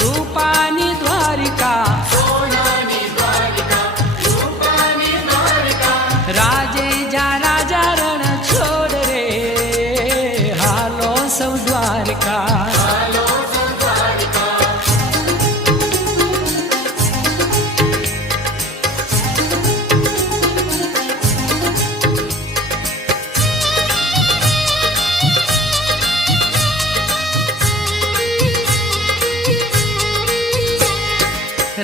રૂપાની દ્વારિકા, રાજે જા રાજા રણ છોડ રે, હાલો સૌ દ્વારિકા.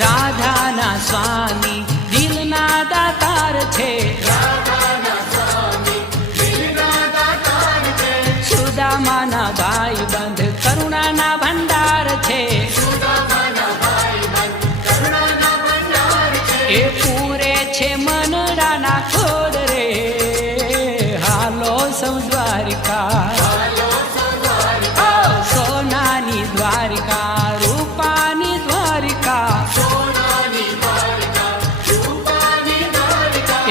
રાધાના સ્વામી દિલના દાતાર છે, સુદામાના ભાઈ બંધ કરુણાના ભંડાર છે, એ પૂરે છે મનડાના ખોડ રે, હાલો સૌ દ્વારિકા. સોનાની દ્વારિકા, રૂપાની દ્વારિકા,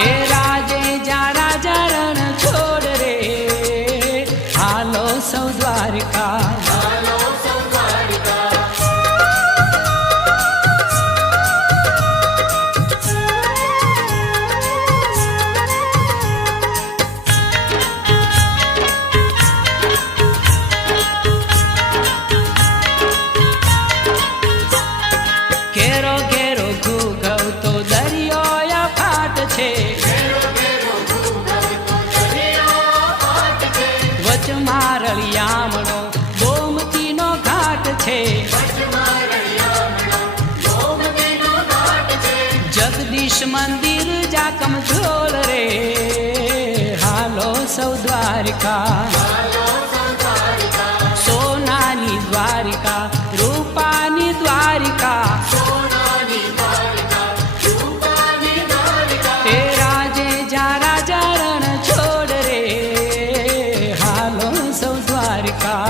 એ રાજે જા રાજા રણ છોડ રે, હાલો સૌ દ્વારિકા. ઘેરો ઘેરો ઘૂઘવતો દરિયો ફાટ છે, વચમાં રળિયામણો ગોમતીનો ઘાટ છે, જગદીશ મંદિર જા કમજોર રે, હાલો સૌ દ્વારિકા. સોનાની દ્વારિકા, રૂપાની દ્વારિકા, એ રાજે જા રાજા રણ છોડ રે, હાલો સૌ દ્વારિકા.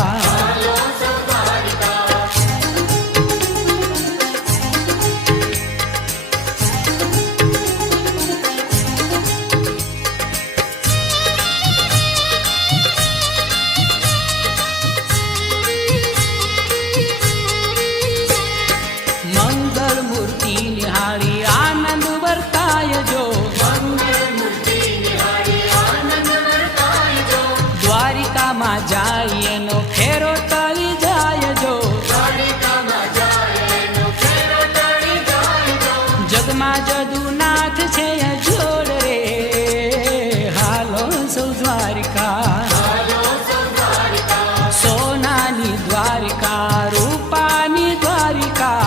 મંગળ મૂર્તિ નિહાળી આનંદ વર્તાય જો, દ્વારિકામાં જાય એનો ફેરો ટળી જાય જો, જગમાં જદુનાથ છે જોડ રે, હાલો સૌ દ્વારિકા. સોનાની દ્વારિકા, રૂપાની દ્વારિકા,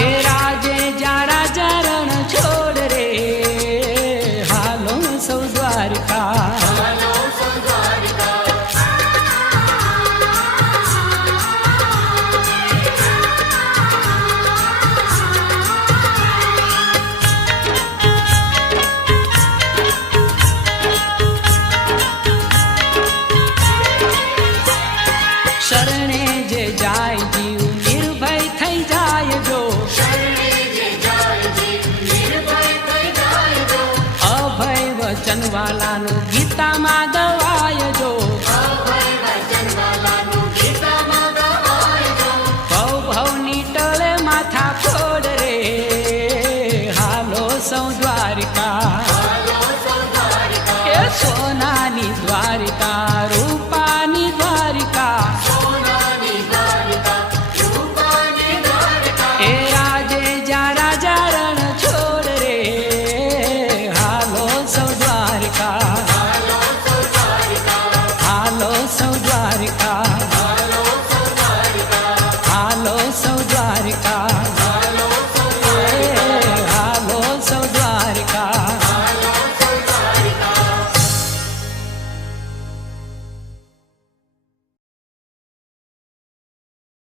એ રાજે જા રાજા રણ છોડ રે, હાલો સૌ દ્વારિકા. શરણે જે જાય જીવ નિર્ભય થઈ જાય જો, અભય વચન વાલાનું ગીતામાં ગવાય જો, ભવ ભવની ટળે માથા ફોડ રે, હાલો સૌ દ્વારિકા. એ સોનાની દ્વારિકા, રૂપાની દ્વારિકા, એ રાજે જા રાજા રણ છોડ રે, હાલો સૌ દ્વારિકા. હાલો સૌ દ્વારિકા, હાલો સૌ દ્વારિકા.